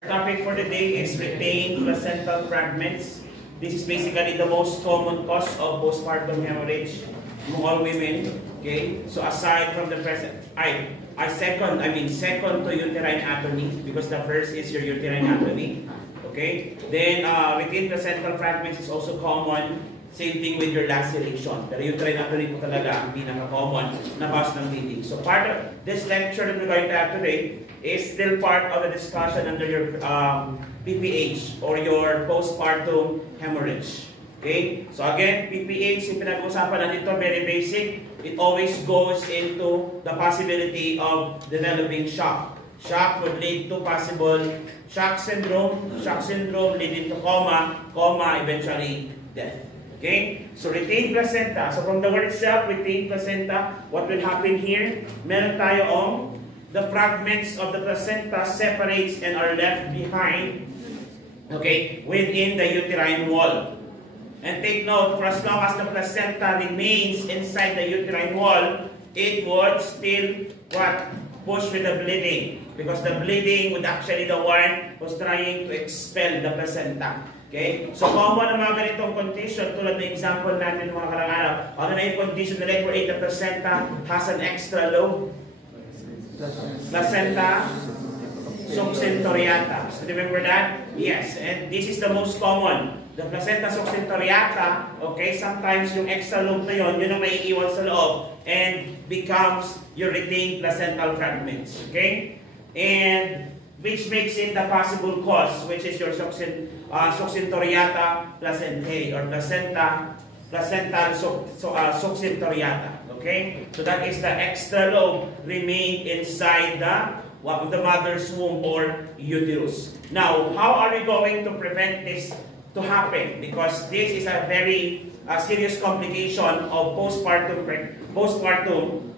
Topic for the day is retained placental fragments. This is basically the most common cause of postpartum hemorrhage among all women. Okay, so aside from the present, second to uterine atony, because the first is your uterine atony. Okay, then retained placental fragments is also common. Same thing with your laceration. Pero uterine atony po talaga ang pinaka-common na cause ng bleeding. So part of this lecture that we're going to have today is still part of the discussion under your PPH or your postpartum hemorrhage. Okay? So again, PPH, yung pinag-uusapan natin ito, very basic. It always goes into the possibility of developing shock. Shock would lead to possible shock syndrome leading to coma, eventually death. Okay? So retained placenta. So from the word itself, retained placenta, what will happen here? Meron tayo the fragments of the placenta separates and are left behind, okay, within the uterine wall. And take note, for as long as the placenta remains inside the uterine wall, it would still, push with the bleeding. Because the bleeding would actually the one who's trying to expel the placenta. Okay? So common ang mga ganitong condition, tulad ng example natin mga karang araw. Ano na yung condition na for 8, the placenta has an extra lobe? Placenta succintoriata. So remember that? Yes. And this is the most common. The placenta succintoriata, okay, sometimes yung extra lobe na yun ang maiiwan sa loob and becomes your retained placental fragments. Okay? And which makes it the possible cause, which is your succintoriata placentae or placental succintoriata. Okay, so that is the extra lobe remain inside the mother's womb or uterus. Now, how are we going to prevent this to happen? Because this is a very serious complication of postpartum.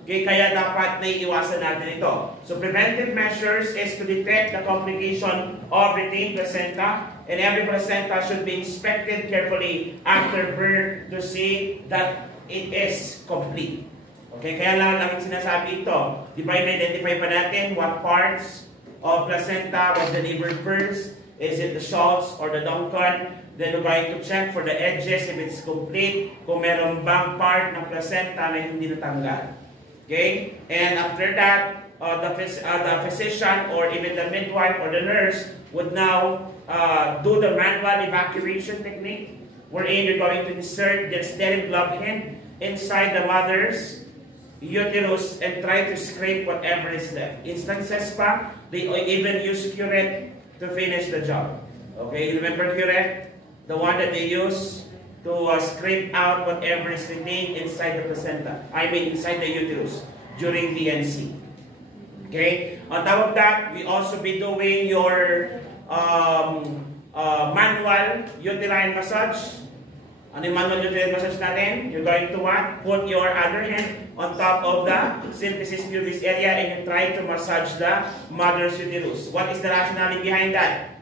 Okay, kaya dapat naiiwasan natin ito. So preventive measures is to detect the complication of retained placenta, and every placenta should be inspected carefully after birth to see that it is complete. Okay, kaya lang sinasabi ito. Di ba identify pa natin what parts of placenta was delivered first? Is it the shafts or the duncan? Then we're going to check for the edges if it's complete, kung meron bang part ng placenta na hindi natanggal. Okay? And after that, the physician or even the midwife or the nurse would now do the manual evacuation technique, wherein you're going to insert the sterile glove hand inside the mother's uterus and try to scrape whatever is left. Instances pa, they even use curette to finish the job. Okay, you remember curette? The one that they use to scrape out whatever is retained inside the placenta. Inside the uterus during DNC. Okay? On top of that, we also be doing your manual uterine massage. Ano yung manual uterine massage natin? You're going to put your other hand on top of the symphysis pubis area and you try to massage the mother's uterus. What is the rationale behind that?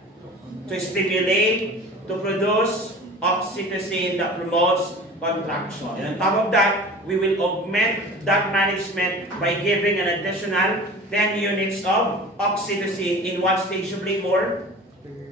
To stimulate, to produce oxytocin that promotes contraction. And on top of that, we will augment that management by giving an additional 10 units of oxytocin in what stage of labor?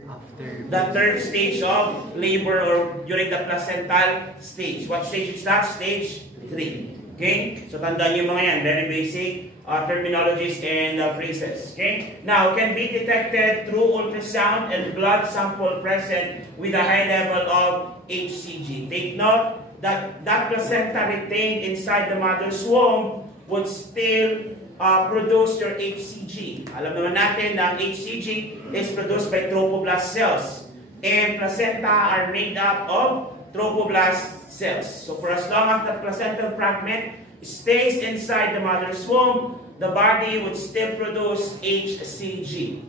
After the third stage of labor or during the placental stage. What stage is that? Stage 3. Okay? So tandaan nyo mga yan. Very basic terminologies and phrases. Okay? Now, can be detected through ultrasound and blood sample present with a high level of HCG. Take note that that placenta retained inside the mother's womb would still produce your HCG. Alam naman natin na HCG is produced by trophoblast cells. And placenta are made up of trophoblast cells. So for as long as the placental fragment stays inside the mother's womb, the body would still produce HCG.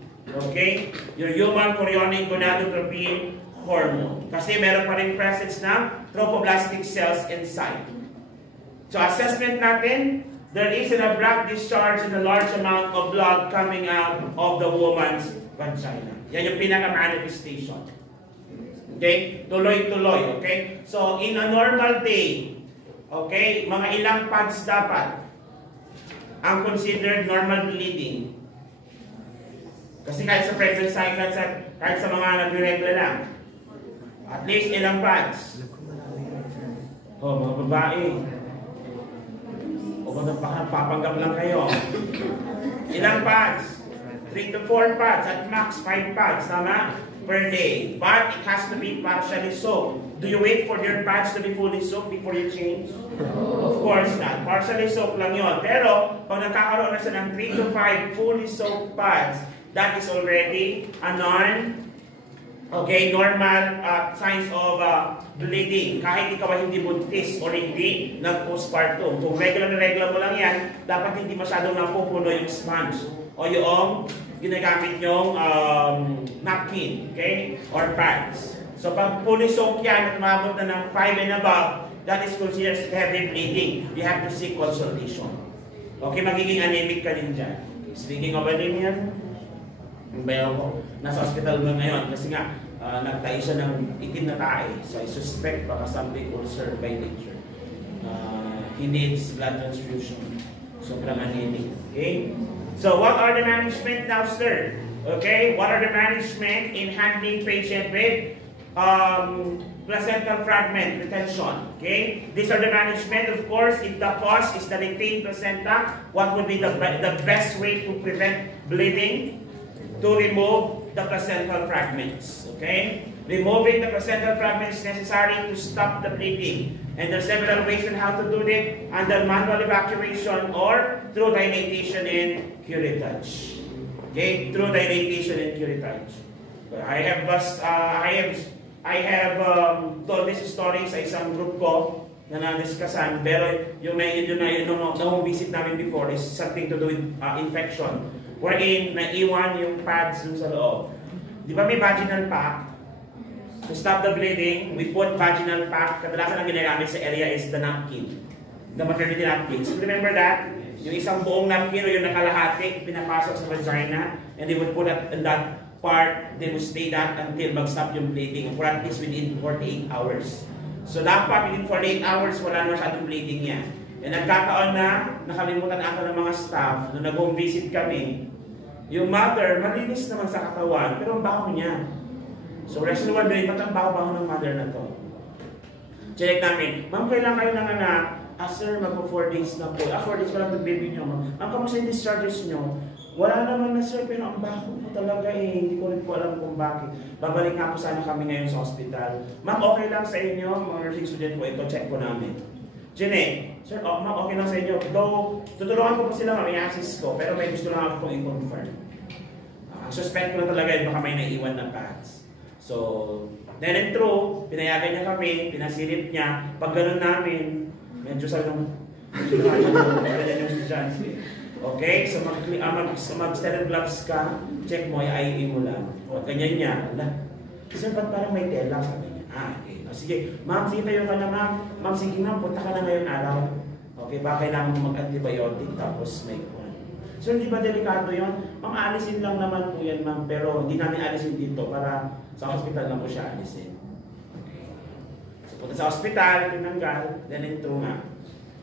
Okay? Your human chorionic gonadotropin hormone. Kasi meron pa rin presence ng trophoblastic cells inside. So assessment natin, there is an abrupt discharge in a large amount of blood coming out of the woman's vagina. Yan yung pinaka-manifestation. Okay? Tuloy-tuloy. Okay? So in a normal day, okay, mga ilang pads dapat ang considered normal bleeding? Kasi kahit sa pregnant cycle, kahit sa mga nagre-regla lang, at least ilang pads? Oh, mga babae. O kung papanggap lang kayo. Ilang pads? 3 to 4 pads, at max 5 pads, tama? Per day. But it has to be partially soaked. Do you wait for your pads to be fully soaked before you change? Of course not. Partially soaked lang yon. Pero, pag nagkakaroon na siya ng 3 to 5 fully soaked pads, that is already a normal signs of bleeding. Kahit ikaw ay hindi buntis or hindi nag-postpartum. Kung regular na regular mo lang yan, dapat hindi masyadong napupuno yung sponge o yung ginagamit yung napkin, okay? Or pads. So pag fully soaked yan at umabot na ng 5 and above, that is considered heavy bleeding. You have to seek consultation. Okay, magiging anemic ka din dyan. Okay, speaking of anemia, yung bayaw ko, nasa hospital mo ngayon kasi nga nagtayo siya ng itim na tae. So I suspect baka something ulcer by nature. He needs blood transfusion. Sobrang anemic. Okay? So what are the management now, sir? Okay? What are the management in handling patient with placental fragment retention? Okay? These are the management. Of course, if the cause is the retained placenta, what would be the best way to prevent bleeding? To remove the placental fragments. Okay? Removing the placental fragments is necessary to stop the bleeding. And there are several ways on how to do it: under manual evacuation or through dilatation and curettage. Okay? Through dilatation and curettage. I have told this story sa isang group ko na na-discussan, pero yung na-visit namin before is something to do with infection. Wherein, naiwan yung pads dun sa loob. Di ba may vaginal pack? To stop the bleeding, we put vaginal pack. Kadalasan ang ginagamit sa area is the napkin. The maternity napkins. Remember that? Yung isang buong napkin o yung nakalahati, pinapasok sa vagina, and they would put it in that part, they would stay that until mag-stop yung bleeding, for at least within 48 hours. So dapat within 48 hours, wala na masyadong bleeding yan. And nagkataon na, nakalimutan ata ng mga staff, nung nag-home visit kami, yung mother, malinis naman sa katawan, pero ang baho niya. So we're actually wondering, ba't ang baho-baho ng mother na to? Check namin, ma'am, kailan kayo ng anak? Sir, magpo 4 days na po. 4 days pa lang ng baby nyo. Ma'am, kamusta yung discharges nyo? Wala naman na, sir, pero ang baho po talaga eh. Hindi ko rin po alam kung bakit. Babalik nga po sana kami ngayon sa hospital. Ma'am, okay lang sa inyo? Mga nursing student po ito, check po namin. Jene, sir, ma'am, okay lang sa inyo. Though, tutulungan ko po sila, ma'am, i-assist ko. Pero may gusto lang ako pong i-confirm. Suspect ko na talaga yun, baka may naiwan na pads. So, then and true, pinayagan niya kami, pinasilip niya. Pag ganun namin, medyo sa ganun, okay, so mag-sterile gloves ka, check mo, i-IE mo lang. O, ganyan niya. Sir, ba't parang may tela? Sabi niya. Okay. O, sige, ma'am, sige tayo ka na, ma'am. Ma'am, sige ma'am, punta ka na ngayong araw. Okay, baka kailangan mo mag-antibiotic, tapos may kuhan. So, hindi ba delikado yun? Ma'am, alisin lang naman po yan, ma'am. Pero hindi namin alisin dito para sa hospital lang po siya alisin. Okay. So, punta sa hospital, tinanggal, then ito nga.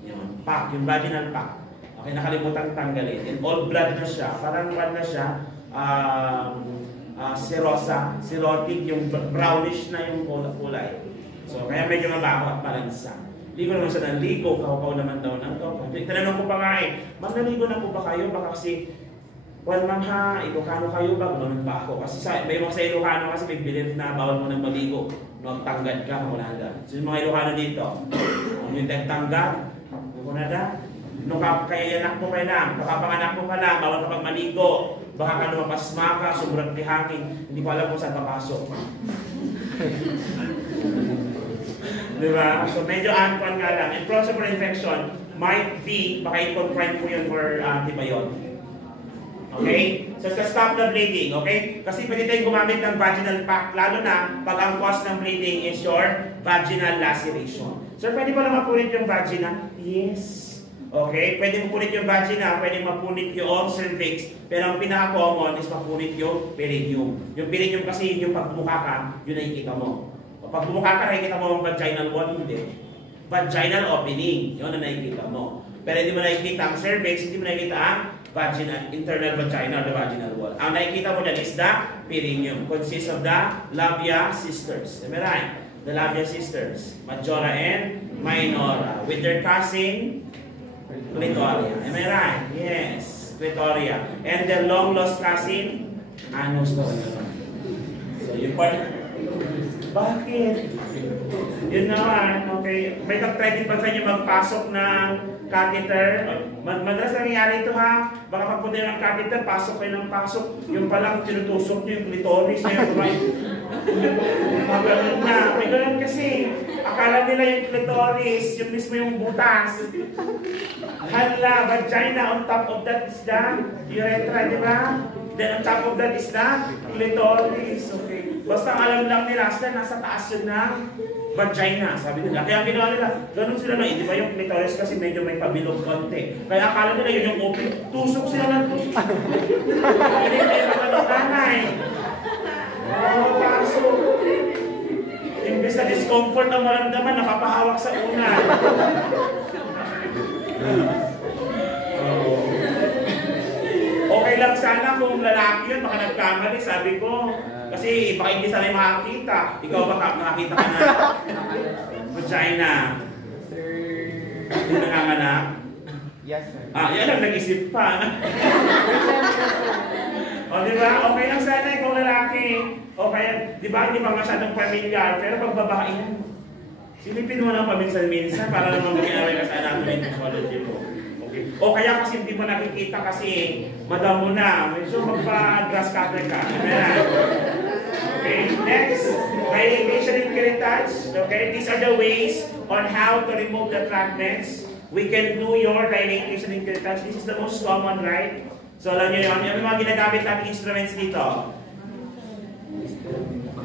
Yung pack, yung vaginal pack. Okay, nakalimutan tanggalin. And all blood na siya. Parang na siya, cirrhotic, yung brownish na yung kulay. So, kaya medyo mabaho at malansa. Ligo naman siya ng ligo, kaw-kaw naman daw ng kaw. Tinanong ko pa nga ma'am, naligo na po ba kayo? Baka kasi, well, ma'am ha, Ilocano kayo ba? Ganoon ba ako? Kasi may mga sa Ilocano kasi may belief na bawal mo nang maligo. Magtanggad ka, mamunada. So, yung mga Ilocano dito, yung tagtanggad, mamunada. Nung kayayanak mo ka lang, kapapanganak mo ka lang, bawal kapag maligo. Baka ka lumapasma ka, sobrang hangin, hindi ko alam kung saan papasok. Diba? So medyo anton nga lang. And process for infection might be, baka i-confine po yun for antibiotic. Okay? So to stop the bleeding, okay? Kasi pwede tayong gumamit ng vaginal pack, lalo na pag ang cause ng bleeding is your vaginal laceration. So pwede pa lang mapunit yung vagina? Yes. Okay? Pwede mapunit yung vagina, pwede mapunit yung cervix, pero ang pinaka-common is mapunit yung perineum. Yung perineum kasi yung pagbuka ka, yun nakikita mo. Pag bumuka ka, nakikita mo ang vaginal wall, hindi. Vaginal opening, yun ang nakikita mo. Pero hindi mo nakikita ang cervix, hindi mo nakikita ang vaginal, internal vagina, the vaginal wall. Ang nakikita mo dyan is the perineum. Consists of the labia sisters. Am I right? The labia sisters, majora and minora, with their cousin, clitoria. Am I right? Yes, clitoria. And their long lost cousin, anus. So, yung part, bakit? Yun naman, okay. May nag-try din pa sa inyo magpasok ng catheter. Madalas nangyayari ito ha. Baka pagpunta nyo ng catheter, pasok kayo ng pasok. Yung palang tinutusok nyo yung clitoris na yun. Magaling na. May ganun kasi. Akala nila yung clitoris, yung mismo yung butas. Hala, vagina. On top of that is the urethra, di ba? Then on top of that is the clitoris. Okay. Basta alam lang nila, nasa taas yun ng vagina, sabi nila. Kaya ginawa nila, ganun sila na, di ba yung clitoris kasi medyo may pabilog konti. Kaya akala nila yun yung open, tusok sila ng tusok. Hindi naman ng nanay. Oo, pasok. Imbes na discomfort ang maramdaman, nakapahawak sa unan. Okay lang sana kung lalaki yun, baka nagkamali, sabi ko. Kasi baka hindi sana yung makakita. Ikaw baka makakita ka na vagina. Sir. Yung nanganganak? Yes, sir. Yan ang nag-isip pa. O, di ba? Okay lang sana ikaw lalaki. O kaya, di ba, hindi pa masyadong familiar. Pero pag babae yan, silipin mo lang paminsan-minsan para naman mag-iaway ka sa anatomy and physiology mo. Okay. O kaya kasi hindi mo nakikita kasi madam mo na. So magpa-grass cutter ka. Okay, next, dilation and curettage. Okay, these are the ways on how to remove the fragments. We can do your dilation and curettage. This is the most common, right? So alam nyo yun, yung mga ginagamit natin instruments dito.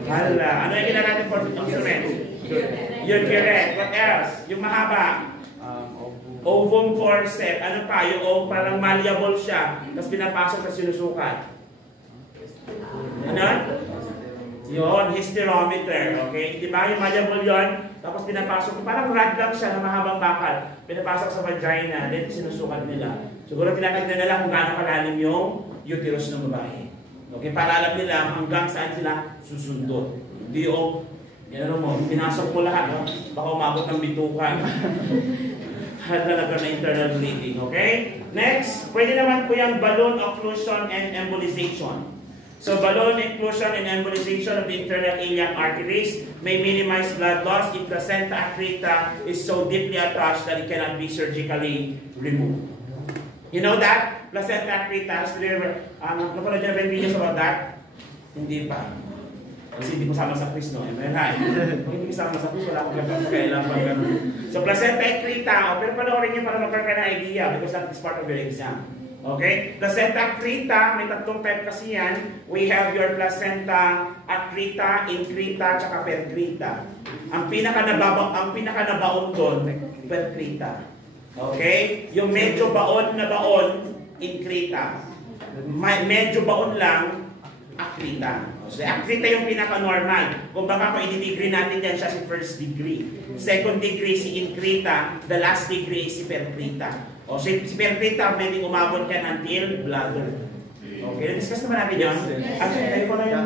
Hala, ano yung ginagamit for instruments? Yung curette. What else? Yung mahaba. Ovum forceps. Ano pa? Yung ovum parang malleable siya. Tapos pinapasok sa sinusukat. Ano? Yun, hysterometer. Okay? Di ba? Yung malleable yun. Tapos pinapasok. Parang rod lang siya na mahabang bakal. Pinapasok sa vagina. Then sinusukat nila. Siguro tinakagnan nila kung gaano kalalim yung uterus ng babae. Okay? Para alam nila hanggang saan sila susundot. Hindi yung yan mo, pinasok mo lahat. No? Baka umabot ng bitukan. Talaga na internal bleeding, okay? Next, pwede naman po yung balloon occlusion and embolization. So, balloon occlusion and embolization of the internal iliac arteries may minimize blood loss if placenta accreta is so deeply attached that it cannot be surgically removed. You know that? Placenta accreta, napanood niyo ba yung videos about that? Hindi pa. Kasi hindi ko sama sa quiz, no? Kung hindi ko sama sa quiz, wala akong kailangan pang ganun. So, placenta accreta, pero panoorin niyo para magkaroon ng idea because that is part of your exam. Okay? Placenta accreta, may tatlong type kasi yan. We have your placenta accreta, increta, tsaka percreta. Ang pinaka-nabaon doon, percreta. Okay? Yung medyo baon na baon, increta. Medyo baon lang, accreta. So, accreta yung pinaka-normal. Kung baka kung i-degree natin yan siya si first degree. Second degree si increta, the last degree si percreta. O si percreta, pwedeng umabot ka until bladder. Okay, discuss naman natin yun. Actually, kayo pala yung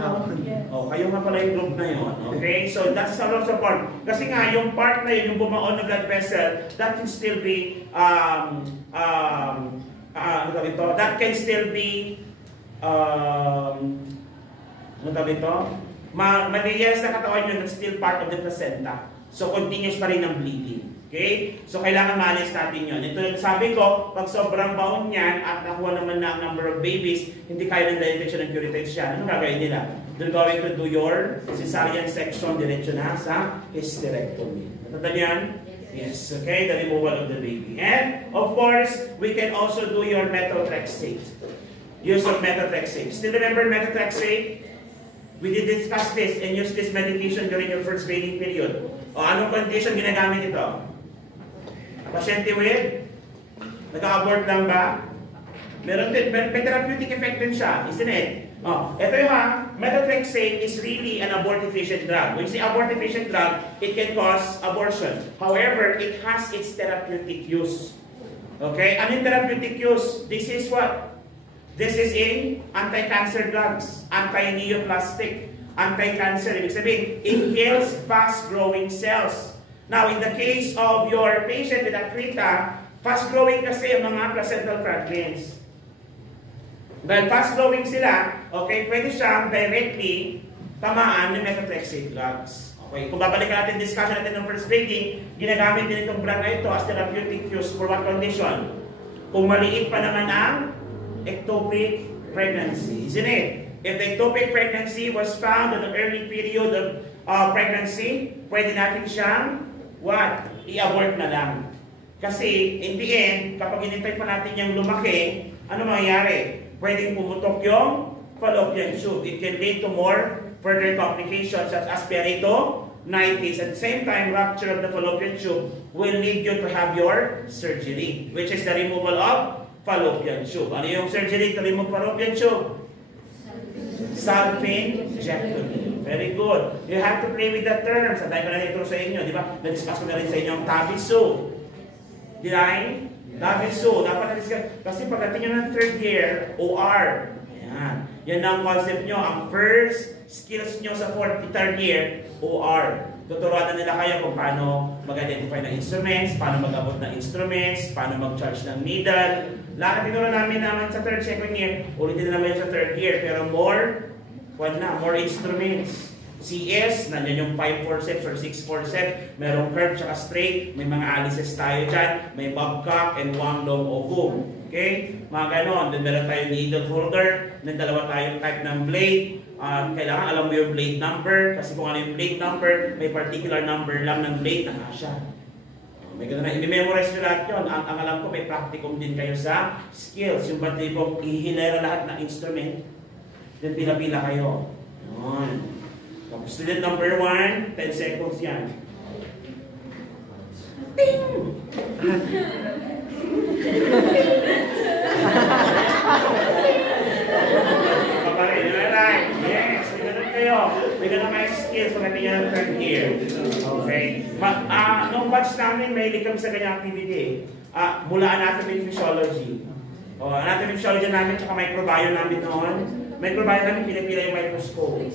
kayo nga pala yung group na yun. Okay, so that's a lot of part. Kasi nga, yung part na yun, yung bumaon na blood vessel, that can still be, that can still be, maliyas na katawan yun, that's still part of the placenta. So, continuous pa rin ang bleeding. Okay? So, kailangan maalis natin yun. Ito, sabi ko, pag sobrang baon yan at nakuha naman na ang number of babies, hindi kaya ng dilation and curettage yan. Ano gagawin nila? They're going to do your cesarean section diretso na sa hysterectomy. Natanda yan? Yes. Okay? The removal of the baby. And, of course, we can also do your methotrexate. Use of methotrexate. Still remember methotrexate? We did discuss this and use this medication during your first bleeding period. O anong condition ginagamit ito? Pasyente with? Nag-abort lang ba? Meron din, may therapeutic effect din siya, isn't it? Ito yung methotrexate is really an abortifacient drug. When you say abortifacient drug, it can cause abortion. However, it has its therapeutic use. Okay? Ano yung therapeutic use? This is what? This is in anti-cancer drugs, anti-neoplastic, anti-cancer. Ibig sabihin, it kills fast-growing cells. Now, in the case of your patient with Akrita, fast-growing kasi ang mga placental fragments. Dahil fast-growing sila, okay, pwede siyang directly tamaan ng methotrexate drugs. Okay, kung babalikan natin discussion natin ng first breaking, ginagamit din itong drug na ito as therapeutic use for what condition? Kung maliit pa naman ang ectopic pregnancy, isn't it? If the ectopic pregnancy was found in the early period of pregnancy, pwede natin siyang, what? I-abort na lang. Kasi, in the end, kapag inintay pa natin yung lumaki, ano mangyayari? Pwedeng pumutok yung fallopian tube. It can lead to more further complications such as peritonitis. At the same time, rupture of the fallopian tube will lead you to have your surgery, which is the removal of fallopian tube. Ano yung surgery to remove fallopian tube? Salpingectomy. Very good. You have to play with the terms. At dahil ko na nito sa inyo, di ba? Na-discuss ko na rin sa inyo ang Tabiso. Did I? Tabiso. Dapat na-discuss. Kasi pagdating nyo ng third year, OR. Ayan. Yan ang concept nyo. Ang first skills nyo sa third year, OR. Tuturuan na nila kayo kung paano mag-identify ng instruments, paano mag-abot ng instruments, paano mag-charge ng needle. Lahat tinuro namin sa third, second year. Ulitin na namin sa third year. Pero more instruments. CS, nandiyan yung 5 forceps or 6 forceps. Merong curve tsaka straight. May mga alices tayo dyan. May babcock and one long ovum. Okay? Mga ganon. Then meron tayong needle holder. Then dalawa tayong type ng blade. Kailangan alam mo yung blade number. Kasi kung ano yung blade number, may particular number lang ng blade na siya. May gano'n na. I-memorize nyo lahat yun. Ang alam ko, may practicum din kayo sa skills. Yung ba't ibang ihilera lahat ng instrument. Then pila-pila kayo. Yun. Tapos student number 1, 10 seconds yan. Ding! Yes, may ganun kayo. May ganun kayo skills pag natin yan ng third year. Okay? Nung batch namin, may kami sa kanyang activity. Mula anatomy and physiology. Anatomy and physiology namin, tsaka microbiome namin noon. Microbiome namin, pinipila yung microscope.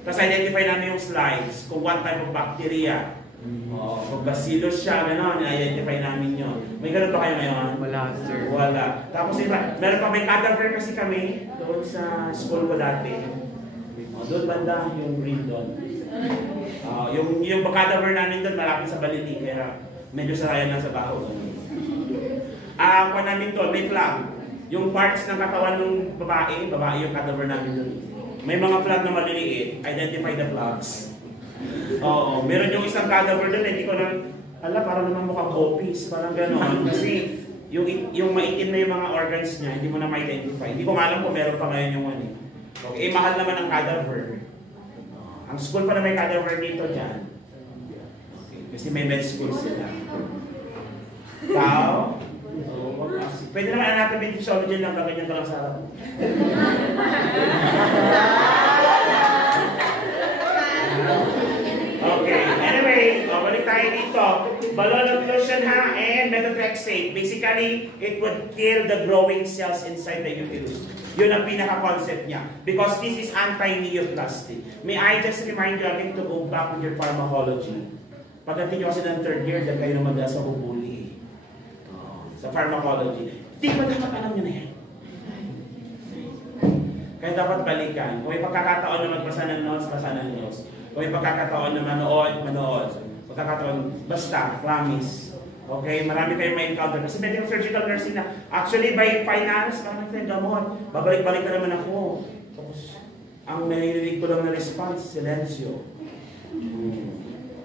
Tapos identify namin yung slides, kung what type of bacteria. Kung bacillus siya, gano'n, i-identify namin yun. May ganun ba kayo ngayon? Wala, sir. Wala. Tapos meron pa may cadaver kasi kami doon sa school ko dati. Doon banda yung green doon. Yung cadaver namin doon malapit sa Baliti, kaya medyo sarayan lang sa baho. Kung namin doon, may flag. Yung parts ng katawan ng babae yung cadaver namin doon. May mga flag na maliliit, identify the flags. Oo, meron yung isang cadaver doon, hindi ko lang, parang naman mukhang office, parang gano'n. Kasi yung maitim na yung mga organs niya, hindi mo na ma-identify. Hindi ko nga alam kung meron pa ngayon yung ano. Okay, mahal naman ang cadaver. Ang school pa na may cadaver dito dyan. Okay, kasi may med school sila. Tao? Pwede naman anatomy and physiology lang, kaganyan ka lang sa harap. Okay, anyway, balik tayo dito. Balloon occlusion ha, and methotrexate. Basically, it would kill the growing cells inside the uterus. Yun ang pinaka-concept niya. Because this is anti-neoplastic. May I just remind you again to go back with your pharmacology. Pagdating nyo kasi ng third year, dyan kayo naman sa hubuli. Sa pharmacology. Di ba dapat alam nyo na yan? Kaya dapat balikan. Kung may pagkakataon na magbasa ng notes, basa ng notes. Kung may pagkakataon na manood. Pagkakataon, basta, promise. Okay, marami kayong may encounter. Kasi medical surgical nursing na. Actually, by finance, parang gamot. Babalik-balik na naman ako. Tapos, ang narinig ko lang na response, silencio.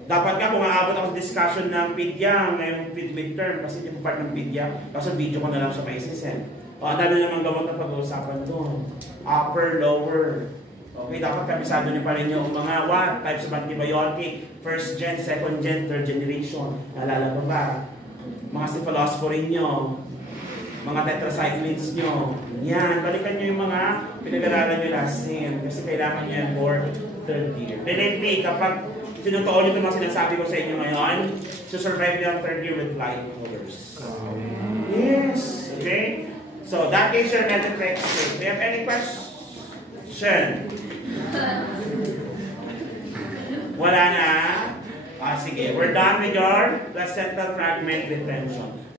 Dapat nga kung aabot ako sa discussion ng PIDYA, ngayong midterm, kasi hindi po part ng PIDYA, kasi video ko na lang siya pa-isisend. Ang dami naman gamot na pag-uusapan doon. Upper, lower. Okay, dapat kabisado niyo pa rin yung mga types of antibiotic, first gen, second gen, third generation. Naalala ko ba? Mga cephalosporin nyo, mga tetracyclines nyo. Yan, balikan nyo yung mga pinag-aralan nyo last year. Kasi kailangan nyo yan for third year. Definitely, kapag tinutuon nyo itong mga sinasabi ko sa inyo ngayon, survive nyo ang third year with flying colors. Yes, okay? So that is your metaplex state. Do you have any question? Wala na? Sige, we're done with your placental fragment retention.